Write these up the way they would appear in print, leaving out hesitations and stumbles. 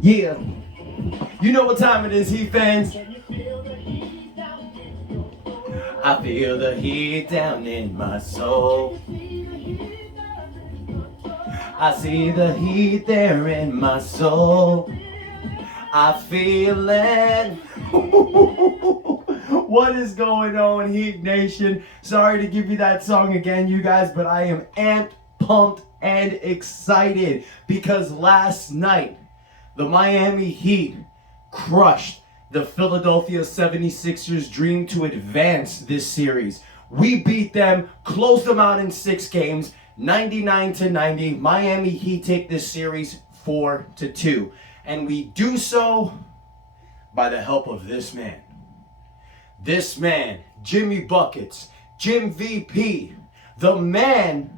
Yeah. You know what time it is, Heat fans? I feel the heat down in my soul. I see the heat there in my soul. I feel it. What is going on, Heat Nation? Sorry to give you that song again, you guys, but I am amped, pumped, and excited because last night, the Miami Heat crushed the Philadelphia 76ers' dream to advance this series. We beat them, closed them out in 6 games, 99-90. Miami Heat take this series 4-2. And we do so by the help of this man. This man, Jimmy Buckets, Jim VP, the man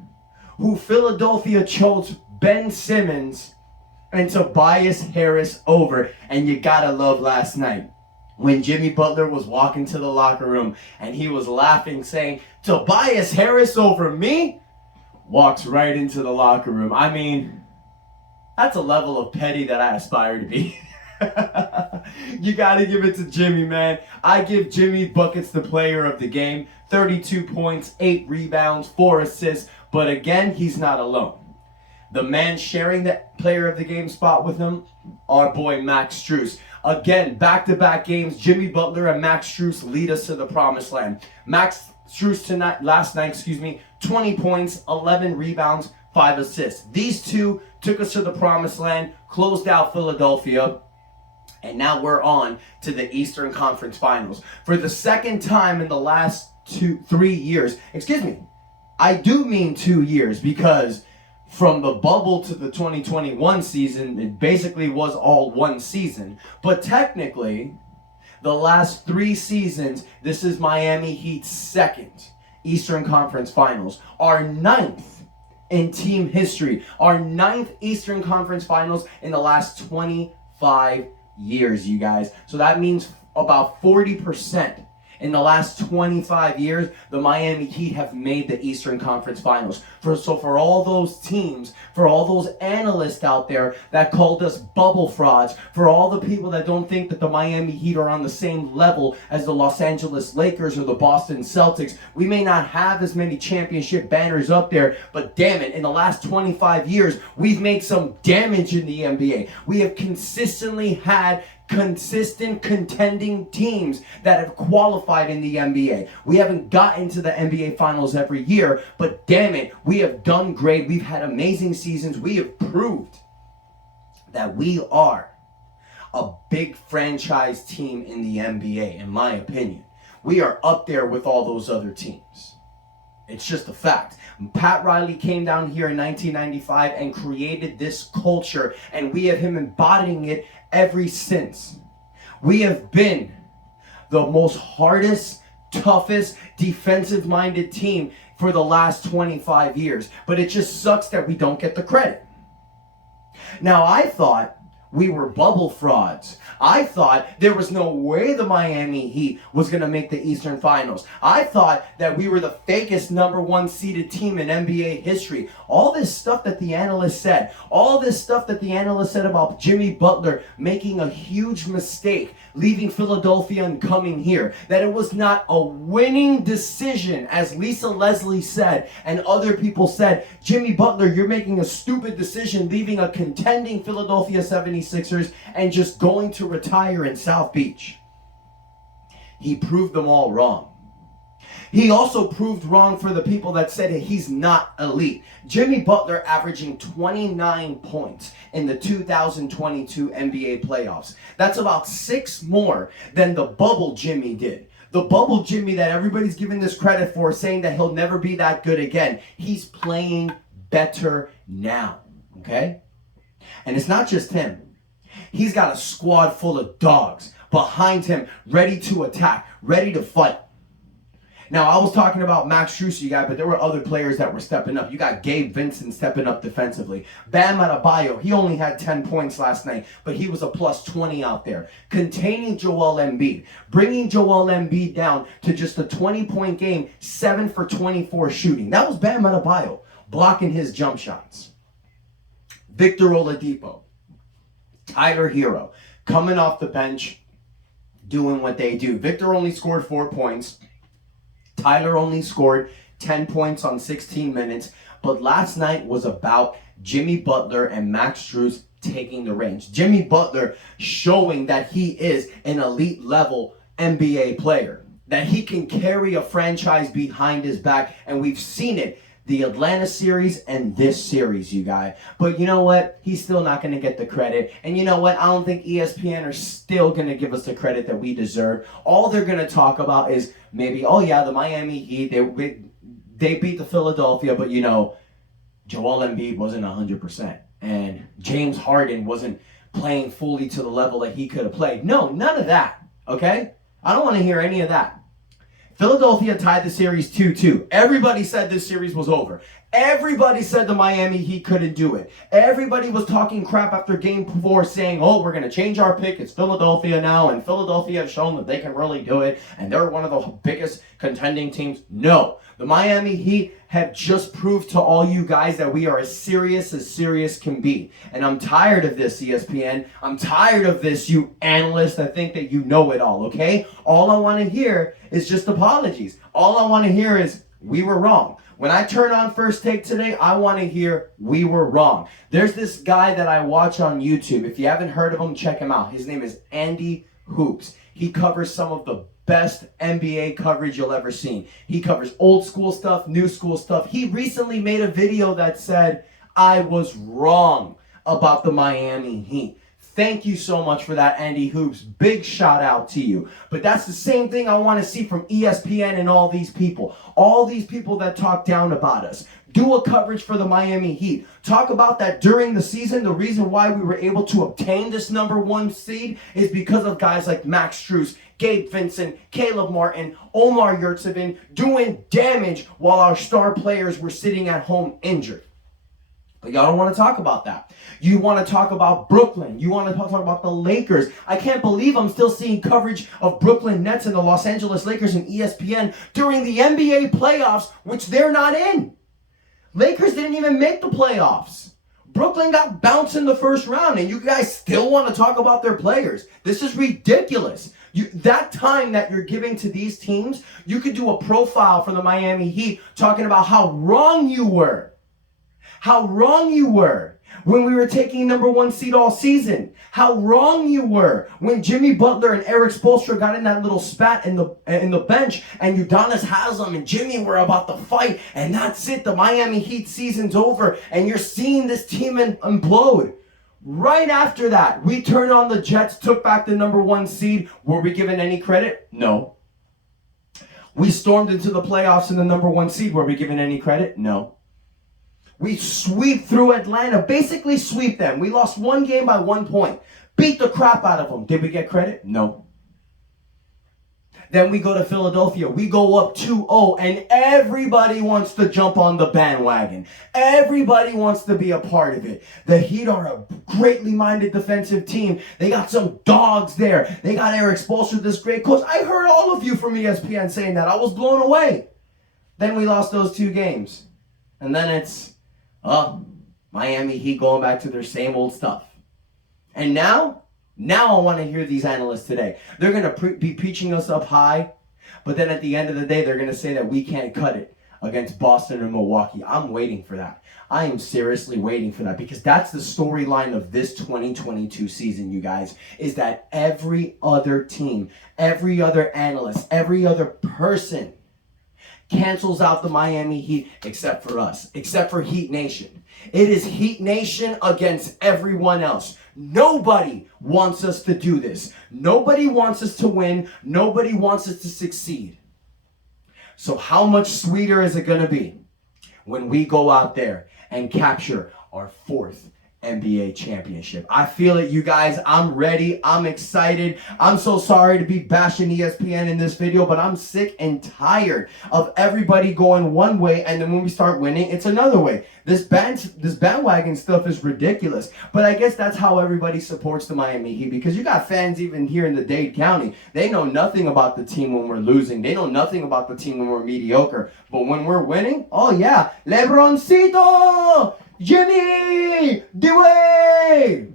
who Philadelphia chose Ben Simmons and Tobias Harris over. And you gotta love last night when Jimmy Butler was walking to the locker room and he was laughing, saying, "Tobias Harris over me?" Walks right into the locker room. I mean, that's a level of petty that I aspire to be. You gotta give it to Jimmy, man. I give Jimmy Buckets the player of the game. 32 points, 8 rebounds, 4 assists. But again, he's not alone. The man sharing the player of the game spot with him, our boy Max Strus. Again, back-to-back games, Jimmy Butler and Max Strus lead us to the promised land. Max Strus last night, 20 points, 11 rebounds, 5 assists. These two took us to the promised land, closed out Philadelphia, and now we're on to the Eastern Conference Finals. For the second time in the last 3 years, I do mean 2 years, because from the bubble to the 2021 season, it basically was all one season. But technically, the last 3 seasons, this is Miami Heat's second Eastern Conference Finals. Our 9th in team history. Our 9th Eastern Conference Finals in the last 25 years, you guys. So that means about 40% in the last 25 years, the Miami Heat have made the Eastern Conference Finals. So for all those teams, for all those analysts out there that called us bubble frauds, for all the people that don't think that the Miami Heat are on the same level as the Los Angeles Lakers or the Boston Celtics, we may not have as many championship banners up there, but damn it, in the last 25 years, we've made some damage in the NBA. We have consistently had consistent contending teams that have qualified in the NBA. We haven't gotten to the NBA Finals every year, but damn it, we have done great. We've had amazing seasons. We have proved that we are a big franchise team in the NBA, in my opinion. We are up there with all those other teams. It's just a fact. Pat Riley came down here in 1995 and created this culture, and we have him embodying it ever since. We have been the most hardest, toughest, defensive-minded team for the last 25 years. But it just sucks that we don't get the credit. Now, I thought we were bubble frauds. I thought there was no way the Miami Heat was going to make the Eastern Finals. I thought that we were the fakest number 1 seeded team in NBA history. All this stuff that the analysts said, all this stuff that the analysts said about Jimmy Butler making a huge mistake, leaving Philadelphia and coming here, that it was not a winning decision, as Lisa Leslie said, and other people said, Jimmy Butler, you're making a stupid decision leaving a contending Philadelphia 76ers and just going to retire in South Beach. He proved them all wrong. He also proved wrong for the people that said he's not elite. Jimmy Butler averaging 29 points in the 2022 NBA playoffs. That's about 6 more than the bubble Jimmy did. The bubble Jimmy that everybody's giving this credit for, saying that he'll never be that good again. He's playing better now, okay? And it's not just him. He's got a squad full of dogs behind him, ready to attack, ready to fight. Now, I was talking about Max Strus, you guys, but there were other players that were stepping up. You got Gabe Vincent stepping up defensively. Bam Adebayo, he only had 10 points last night, but he was a plus 20 out there. Containing Joel Embiid, bringing Joel Embiid down to just a 20-point game, 7 for 24 shooting. That was Bam Adebayo blocking his jump shots. Victor Oladipo, Tyler Hero, coming off the bench, doing what they do. Victor only scored 4 points. Tyler only scored 10 points on 16 minutes. But last night was about Jimmy Butler and Max Strus taking the reins. Jimmy Butler showing that he is an elite level NBA player, that he can carry a franchise behind his back, and we've seen it. The Atlanta series and this series, you guys. But you know what? He's still not going to get the credit. And you know what? I don't think ESPN are still going to give us the credit that we deserve. All they're going to talk about is maybe, oh yeah, the Miami Heat, they beat the Philadelphia, but you know, Joel Embiid wasn't 100%. And James Harden wasn't playing fully to the level that he could have played. No, none of that, okay? I don't want to hear any of that. Philadelphia tied the series 2-2. Everybody said this series was over. Everybody said the Miami Heat couldn't do it. Everybody was talking crap after game 4 saying, oh, we're going to change our pick. It's Philadelphia now, and Philadelphia have shown that they can really do it, and they're one of the biggest contending teams. No. The Miami Heat have just proved to all you guys that we are as serious can be. And I'm tired of this, ESPN. I'm tired of this, you analysts that think that you know it all, okay? All I want to hear is just apologies. All I want to hear is, we were wrong. When I turn on First Take today, I want to hear, we were wrong. There's this guy that I watch on YouTube. If you haven't heard of him, check him out. His name is Andy Hoops. He covers some of the best NBA coverage you'll ever see. He covers old school stuff, new school stuff. He recently made a video that said, I was wrong about the Miami Heat. Thank you so much for that, Andy Hoops. Big shout out to you. But that's the same thing I want to see from ESPN and all these people. All these people that talk down about us. Do a coverage for the Miami Heat. Talk about that during the season. The reason why we were able to obtain this #1 seed is because of guys like Max Strus, Gabe Vincent, Caleb Martin, Omar Yurtseven doing damage while our star players were sitting at home injured. But y'all don't want to talk about that. You want to talk about Brooklyn. You want to talk about the Lakers. I can't believe I'm still seeing coverage of Brooklyn Nets and the Los Angeles Lakers and ESPN during the NBA playoffs, which they're not in. Lakers didn't even make the playoffs. Brooklyn got bounced in the first round, and you guys still want to talk about their players. This is ridiculous. That time that you're giving to these teams, you could do a profile for the Miami Heat talking about how wrong you were. How wrong you were when we were taking #1 seed all season. How wrong you were when Jimmy Butler and Eric Spoelstra got in that little spat in the bench, and Udonis Haslem and Jimmy were about to fight, and that's it. The Miami Heat season's over, and you're seeing this team implode. Right after that, we turned on the Jets, took back the #1 seed. Were we given any credit? No. We stormed into the playoffs in the #1 seed. Were we given any credit? No. We sweep through Atlanta, basically sweep them. We lost one game by 1 point. Beat the crap out of them. Did we get credit? No. Then we go to Philadelphia. We go up 2-0, and everybody wants to jump on the bandwagon. Everybody wants to be a part of it. The Heat are a greatly minded defensive team. They got some dogs there. They got Eric Spoelstra, this great coach. I heard all of you from ESPN saying that. I was blown away. Then we lost those 2 games. And then it's, Miami Heat going back to their same old stuff. And now I want to hear these analysts today. They're going to be preaching us up high, but then at the end of the day, they're going to say that we can't cut it against Boston or Milwaukee. I'm waiting for that. I am seriously waiting for that, because that's the storyline of this 2022 season, you guys, is that every other team, every other analyst, every other person cancels out the Miami Heat except for us, except for Heat Nation. It is Heat Nation against everyone else. Nobody wants us to do this. Nobody wants us to win. Nobody wants us to succeed. So how much sweeter is it going to be when we go out there and capture our 4th NBA championship? I feel it, you guys. I'm ready. I'm excited. I'm so sorry to be bashing ESPN in this video, but I'm sick and tired of everybody going one way, and then when we start winning, it's another way. This bandwagon stuff is ridiculous, but I guess that's how everybody supports the Miami Heat, because you got fans even here in the Dade County. They know nothing about the team when we're losing. They know nothing about the team when we're mediocre, but when we're winning, oh yeah, Lebroncito! Jimmy, Dwayne.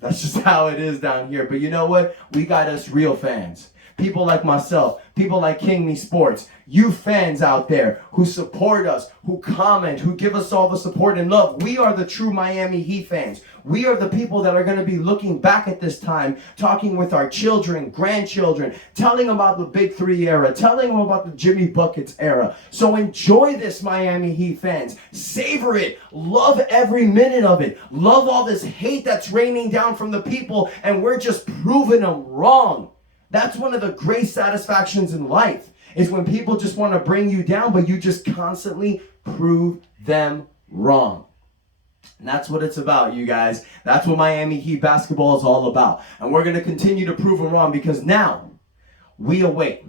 That's just how it is down here. But you know what? We got us real fans. People like myself, people like King Me Sports, you fans out there who support us, who comment, who give us all the support and love. We are the true Miami Heat fans. We are the people that are going to be looking back at this time, talking with our children, grandchildren, telling them about the Big Three era, telling them about the Jimmy Buckets era. So enjoy this, Miami Heat fans. Savor it. Love every minute of it. Love all this hate that's raining down from the people, and we're just proving them wrong. That's one of the great satisfactions in life, is when people just want to bring you down, but you just constantly prove them wrong. And that's what it's about, you guys. That's what Miami Heat basketball is all about. And we're going to continue to prove them wrong, because now we await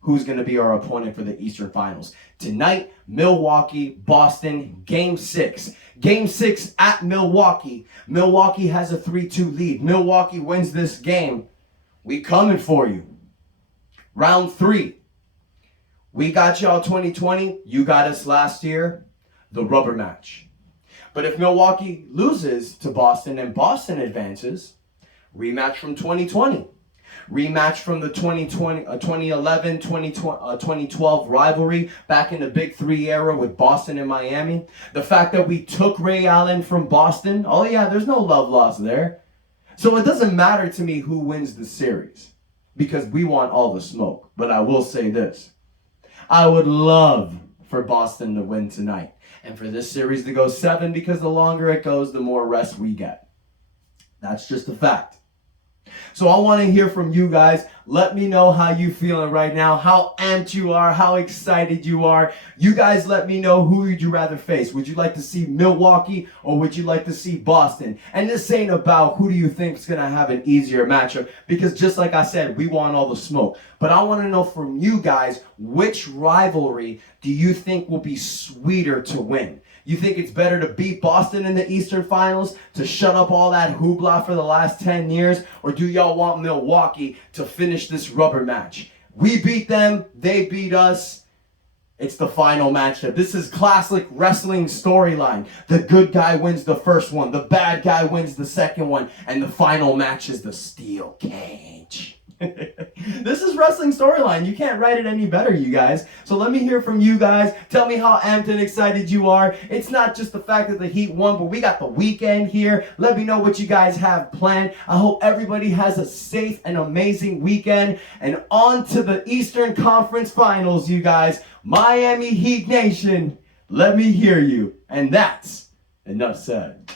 who's going to be our opponent for the Eastern Finals. Tonight, Milwaukee, Boston, Game 6. Game 6 at Milwaukee. Milwaukee has a 3-2 lead. Milwaukee wins this game. We coming for you. Round 3. We got y'all 2020. You got us last year. The rubber match. But if Milwaukee loses to Boston and Boston advances, rematch from 2020. Rematch from the 2011, 2012 rivalry back in the Big Three era with Boston and Miami. The fact that we took Ray Allen from Boston. Oh yeah, there's no love lost there. So it doesn't matter to me who wins the series, because we want all the smoke. But I will say this. I would love for Boston to win tonight, and for this series to go 7, because the longer it goes, the more rest we get. That's just a fact. So I want to hear from you guys. Let me know how you feeling right now, how amped you are, how excited you are. You guys let me know, who would you rather face? Would you like to see Milwaukee, or would you like to see Boston? And this ain't about who do you think is going to have an easier matchup, because just like I said, we want all the smoke. But I want to know from you guys, which rivalry do you think will be sweeter to win? You think it's better to beat Boston in the Eastern Finals to shut up all that hoopla for the last 10 years? Or do y'all want Milwaukee to finish this rubber match? We beat them, they beat us. It's the final matchup. This is classic wrestling storyline. The good guy wins the first one, the bad guy wins the second one, and the final match is the steel cage. This is wrestling storyline. You can't write it any better, you guys. So let me hear from you guys. Tell me how amped and excited you are. It's not just the fact that the Heat won, but we got the weekend here. Let me know what you guys have planned. I hope everybody has a safe and amazing weekend. And on to the Eastern Conference Finals, you guys. Miami Heat Nation, let me hear you. And that's enough said.